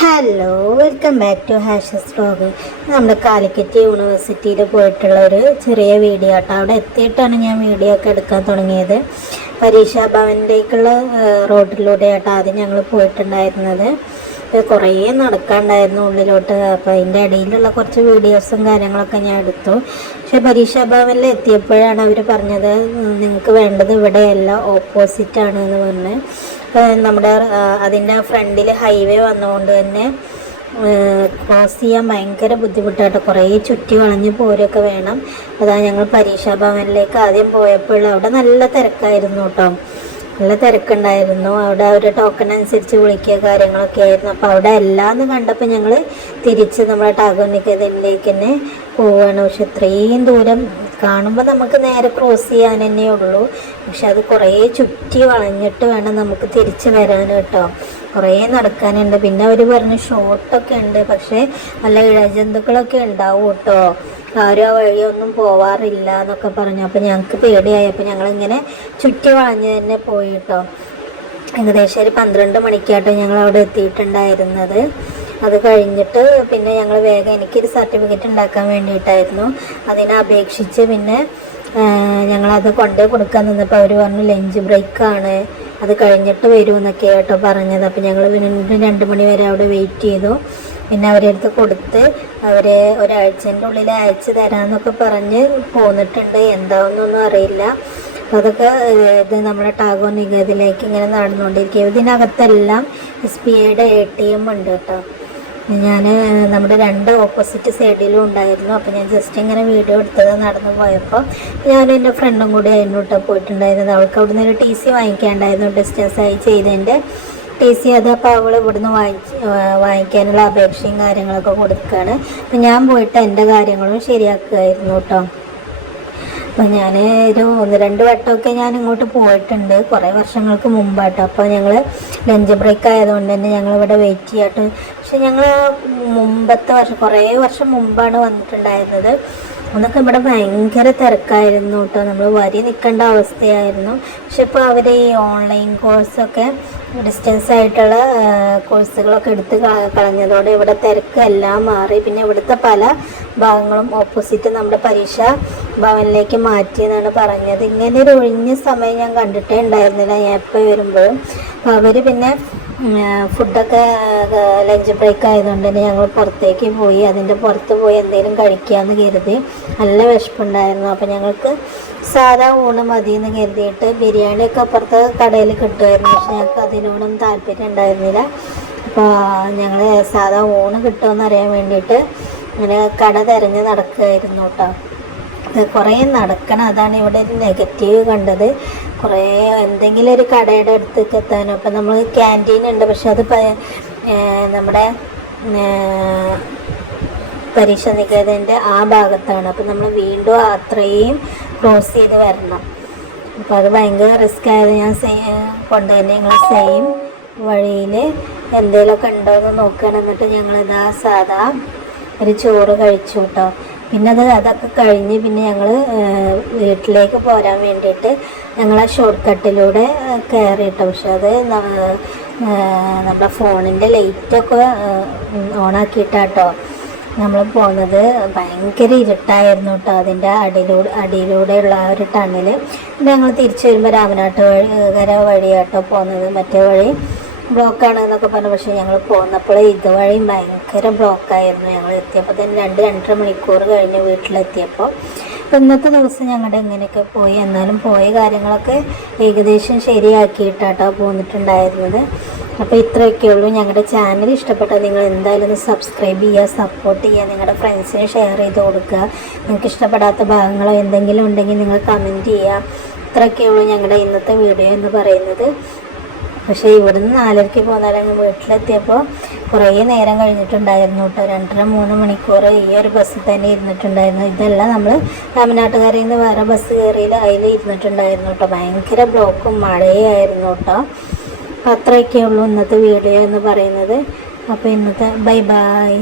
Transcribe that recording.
Hello, welcome back to ഹാഷസ് vlog. നമ്മുടെ കാലിക്കറ്റ് യൂണിവേഴ്സിറ്റിയിൽ പോയിട്ടുള്ള ഒരു ചെറിയ വീഡിയോ ആട്ടോ. അവിടെ എത്തിയിട്ടാണ് ഞാൻ വീഡിയോ ഒക്കെ എടുക്കാൻ തുടങ്ങിയത്. പരീക്ഷാ ഭവനിലേക്കുള്ള റോഡിലൂടെ ആട്ടോ ആദ്യം ഞങ്ങൾ പോയിട്ടുണ്ടായിരുന്നത്. കുറേ നടക്കാനുണ്ടായിരുന്നു ഉള്ളിലോട്ട്. അപ്പോൾ അതിൻ്റെ ഇടയിലുള്ള കുറച്ച് വീഡിയോസും കാര്യങ്ങളൊക്കെ ഞാൻ എടുത്തു. പക്ഷേ പരീക്ഷാ ഭവനിൽ എത്തിയപ്പോഴാണ് അവർ പറഞ്ഞത് നിങ്ങൾക്ക് വേണ്ടത് ഇവിടെയല്ല, ഓപ്പോസിറ്റാണ് എന്ന് പറഞ്ഞ്. നമ്മുടെ അതിൻ്റെ ഫ്രണ്ടിൽ ഹൈവേ വന്നുകൊണ്ട് തന്നെ ക്രോസ് ചെയ്യാൻ ഭയങ്കര ബുദ്ധിമുട്ടായിട്ട് കുറേ ചുറ്റി വളഞ്ഞ് പോരൊക്കെ വേണം. അതാ ഞങ്ങൾ പരീക്ഷാ ഭവനിലേക്ക് ആദ്യം പോയപ്പോൾ അവിടെ നല്ല തിരക്കായിരുന്നു കേട്ടോ. നല്ല തിരക്കുണ്ടായിരുന്നു. അവിടെ ഒരു ടോക്കൺ അനുസരിച്ച് വിളിക്കുക കാര്യങ്ങളൊക്കെ ആയിരുന്നു. അപ്പോൾ അവിടെ എല്ലാന്ന് കണ്ടപ്പോൾ ഞങ്ങൾ തിരിച്ച് നമ്മുടെ ടാഗോനികേതനിലേക്ക് തന്നെ പോവുകയാണ്. പക്ഷെ ഇത്രയും ദൂരം കാണുമ്പോൾ നമുക്ക് നേരെ ക്രോസ് ചെയ്യാൻ തന്നെ ഉള്ളൂ. പക്ഷെ അത് കുറേ ചുറ്റി വളഞ്ഞിട്ട് വേണം നമുക്ക് തിരിച്ച് വരാൻ കേട്ടോ. കുറേ നടക്കാനുണ്ട്. പിന്നെ അവർ പറഞ്ഞു ഷോർട്ടൊക്കെ ഉണ്ട്, പക്ഷേ നല്ല ഇഴജന്തുക്കളൊക്കെ ഉണ്ടാവും കേട്ടോ. ആരും ആ വഴിയൊന്നും പോവാറില്ല എന്നൊക്കെ പറഞ്ഞു. അപ്പോൾ ഞങ്ങൾക്ക് പേടിയായി. അപ്പോൾ ഞങ്ങളിങ്ങനെ ചുറ്റി വളഞ്ഞ് തന്നെ പോയി കേട്ടോ. ഏകദേശം ഒരു 12 മണിക്കാട്ടോ ഞങ്ങൾ അവിടെ എത്തിയിട്ടുണ്ടായിരുന്നത്. അത് കഴിഞ്ഞിട്ട് പിന്നെ ഞങ്ങൾ വേഗം എനിക്കൊരു സർട്ടിഫിക്കറ്റ് ഉണ്ടാക്കാൻ വേണ്ടിയിട്ടായിരുന്നു. അതിനെ അപേക്ഷിച്ച് പിന്നെ ഞങ്ങളത് കൊണ്ടേ കൊടുക്കാൻ നിന്നപ്പോൾ അവർ പറഞ്ഞു ലഞ്ച് ബ്രേക്കാണ്, അത് കഴിഞ്ഞിട്ട് വരുമെന്നൊക്കെ കേട്ടോ പറഞ്ഞത്. അപ്പോൾ ഞങ്ങൾ പിന്നെ 2 മണി വരെ അവിടെ വെയിറ്റ് ചെയ്തു. പിന്നെ അവരെടുത്ത് കൊടുത്ത് അവർ ഒരാഴ്ചൻ്റെ ഉള്ളിൽ അയച്ചു തരാമെന്നൊക്കെ പറഞ്ഞ് പോന്നിട്ടുണ്ട്. എന്താണെന്നൊന്നും അറിയില്ല. അപ്പോൾ അതൊക്കെ ഇത് നമ്മുടെ ടാഗോനികേതനിലേക്ക് ഇങ്ങനെ നടന്നുകൊണ്ടിരിക്കുക. ഇതിനകത്തെല്ലാം SBIയുടെ ATM ഉണ്ട് കേട്ടോ. ഞാൻ നമ്മുടെ 2 ഓപ്പോസിറ്റ് സൈഡിലും ഉണ്ടായിരുന്നു. അപ്പോൾ ഞാൻ ജസ്റ്റ് ഇങ്ങനെ വീഡിയോ എടുത്തത് നടന്നു പോയപ്പോൾ ഞാനും എൻ്റെ ഫ്രണ്ടും കൂടി ആയിരുന്നു കേട്ടോ പോയിട്ടുണ്ടായിരുന്നത്. അവൾക്ക് അവിടെ നിന്ന് ഒരു TC വാങ്ങിക്കാണ്ടായിരുന്നു, ഡിസ്റ്റൻസായി ചെയ്തതിൻ്റെ TC. അത് അപ്പോൾ അവൾ ഇവിടുന്ന് വാങ്ങിക്കാനുള്ള അപേക്ഷയും കാര്യങ്ങളൊക്കെ കൊടുക്കുകയാണ്. അപ്പം ഞാൻ പോയിട്ട് എൻ്റെ കാര്യങ്ങളും ശരിയാക്കുകയായിരുന്നു കേട്ടോ. അപ്പോൾ ഞാൻ ഒരു 1-2 വട്ടമൊക്കെ ഞാൻ ഇങ്ങോട്ട് പോയിട്ടുണ്ട്, കുറേ വർഷങ്ങൾക്ക് മുമ്പാട്ടോ. അപ്പോൾ ഞങ്ങൾ ലഞ്ച് ബ്രേക്ക് ആയതുകൊണ്ട് തന്നെ ഞങ്ങളിവിടെ വെയിറ്റ് ചെയ്യാട്ട്. പക്ഷെ ഞങ്ങൾ മുമ്പത്തെ വർഷം, കുറേ വർഷം മുമ്പാണ് വന്നിട്ടുണ്ടായിരുന്നത്. അന്നൊക്കെ ഇവിടെ ഭയങ്കര തിരക്കായിരുന്നു കേട്ടോ. നമ്മൾ വരി നിൽക്കേണ്ട അവസ്ഥയായിരുന്നു. പക്ഷെ ഇപ്പോൾ അവർ ഈ ഓൺലൈൻ കോഴ്സൊക്കെ ഡിസ്റ്റൻസ് ആയിട്ടുള്ള കോഴ്സുകളൊക്കെ എടുത്ത് കളഞ്ഞതോടെ ഇവിടെ തിരക്ക് എല്ലാം മാറി. പിന്നെ ഇവിടുത്തെ പല ഭാഗങ്ങളും ഓപ്പോസിറ്റ് നമ്മുടെ പരീക്ഷാ ഭവനിലേക്ക് മാറ്റിയെന്നാണ് പറഞ്ഞത്. ഇങ്ങനെ ഒരു ഒഴിഞ്ഞ സമയം ഞാൻ കണ്ടിട്ടേ ഉണ്ടായിരുന്നില്ല ഞാൻ എപ്പോൾ വരുമ്പോഴും. അവർ പിന്നെ ഫുഡൊക്കെ ലഞ്ച് ബ്രേക്ക് ആയതുകൊണ്ട് തന്നെ ഞങ്ങൾ പുറത്തേക്ക് പോയി. അതിൻ്റെ പുറത്ത് പോയി എന്തെങ്കിലും കഴിക്കാമെന്ന് കരുതി. നല്ല വിശപ്പുണ്ടായിരുന്നു. അപ്പോൾ ഞങ്ങൾക്ക് സാധാ ഊണ് മതി എന്ന് കരുതിയിട്ട് ബിരിയാണിയൊക്കെ അപ്പുറത്ത് കടയിൽ കിട്ടുമായിരുന്നു. പക്ഷെ ഞങ്ങൾക്ക് അതിനോടൊന്നും താല്പര്യം ഉണ്ടായിരുന്നില്ല. അപ്പോൾ ഞങ്ങൾ സാധാ ഊണ് കിട്ടുമെന്ന് അറിയാൻ വേണ്ടിയിട്ട് ഇങ്ങനെ കട തിരഞ്ഞ് നടക്കുകയായിരുന്നു കേട്ടോ. കുറേ നടക്കണം, അതാണ് ഇവിടെ ഒരു നെഗറ്റീവ് കണ്ടത്. കുറേ എന്തെങ്കിലും ഒരു കടയുടെ അടുത്തേക്ക് എത്താനും. അപ്പം നമ്മൾ ക്യാൻറ്റീൻ ഉണ്ട്, പക്ഷെ അത് നമ്മുടെ പരീക്ഷാ നികേതൻ്റെ ആ ഭാഗത്താണ്. അപ്പം നമ്മൾ വീണ്ടും അത്രയും ക്രോസ് ചെയ്ത് വരണം. അപ്പോൾ അത് ഭയങ്കര റിസ്ക് ആയത്. ഞാൻ കൊണ്ടുതന്നെ ഞങ്ങൾ സെയിം വഴിയിൽ എന്തെങ്കിലുമൊക്കെ ഉണ്ടോ എന്ന് നോക്കുകയാണ്. എന്നിട്ട് ഞങ്ങളിതാ സാധാ ഒരു ചോറ് കഴിച്ചു കേട്ടോ. പിന്നെ അതൊക്കെ കഴിഞ്ഞ് പിന്നെ ഞങ്ങൾ വീട്ടിലേക്ക് പോരാൻ വേണ്ടിയിട്ട് ഞങ്ങൾ ആ ഷോർട്ട് കട്ടിലൂടെ കയറിയിട്ടോ. പക്ഷെ അത് നമ്മുടെ ഫോണിൻ്റെ ലൈറ്റൊക്കെ ഓണാക്കിയിട്ടാട്ടോ നമ്മൾ പോകുന്നത്. ഭയങ്കര ഇരുട്ടായിരുന്നു കേട്ടോ അതിൻ്റെ അടിയിലൂടെയുള്ള ആ ഒരു ടണ്ണിൽ. പിന്നെ ഞങ്ങൾ തിരിച്ചു വരുമ്പോൾ രാമനാട്ടുകര വഴിയാട്ടോ പോകുന്നത്. മറ്റേ വഴി ബ്ലോക്കാണ് എന്നൊക്കെ പറഞ്ഞു. പക്ഷേ ഞങ്ങൾ പോന്നപ്പോൾ ഇതുവഴി ഭയങ്കര ബ്ലോക്കായിരുന്നു. ഞങ്ങൾ എത്തിയപ്പോൾ തന്നെ 2-2.5 മണിക്കൂർ കഴിഞ്ഞ് വീട്ടിലെത്തിയപ്പോൾ. അപ്പോൾ ഇന്നത്തെ ദിവസം ഞങ്ങളുടെ എങ്ങനെയൊക്കെ പോയി. എന്നാലും പോയ കാര്യങ്ങളൊക്കെ ഏകദേശം ശരിയാക്കിയിട്ടാട്ടോ പോന്നിട്ടുണ്ടായിരുന്നത്. അപ്പോൾ ഇത്രയൊക്കെ ഉള്ളൂ. ഞങ്ങളുടെ ചാനൽ ഇഷ്ടപ്പെട്ടാൽ നിങ്ങൾ എന്തായാലും ഒന്ന് സബ്സ്ക്രൈബ് ചെയ്യുക, സപ്പോർട്ട് ചെയ്യുക, നിങ്ങളുടെ ഫ്രണ്ട്സിന് ഷെയർ ചെയ്ത് കൊടുക്കുക. നിങ്ങൾക്ക് ഇഷ്ടപ്പെടാത്ത ഭാഗങ്ങളോ എന്തെങ്കിലും ഉണ്ടെങ്കിൽ നിങ്ങൾ കമൻറ്റ് ചെയ്യുക. ഇത്രയൊക്കെ ഉള്ളൂ ഞങ്ങളുടെ ഇന്നത്തെ വീഡിയോ എന്ന് പറയുന്നത്. പക്ഷേ ഇവിടുന്ന് 4:30 പോന്നാലും വീട്ടിലെത്തിയപ്പോൾ കുറേ നേരം കഴിഞ്ഞിട്ടുണ്ടായിരുന്നു കേട്ടോ. 2-3 മണിക്കൂർ ഈ ഒരു ബസ്സിൽ തന്നെ ഇരുന്നിട്ടുണ്ടായിരുന്നു. ഇതെല്ലാം നമ്മൾ രാമനാട്ടുകരയിൽ നിന്ന് വേറെ ബസ് കയറിയിൽ അതിൽ ഇരുന്നിട്ടുണ്ടായിരുന്നു കേട്ടോ. ഭയങ്കര ബ്ലോക്കും മഴയായിരുന്നു കേട്ടോ. അത്രയൊക്കെ ഉള്ളൂ ഇന്നത്തെ വീഡിയോ എന്ന് പറയുന്നത്. അപ്പോൾ ഇന്നത്തെ ബൈ.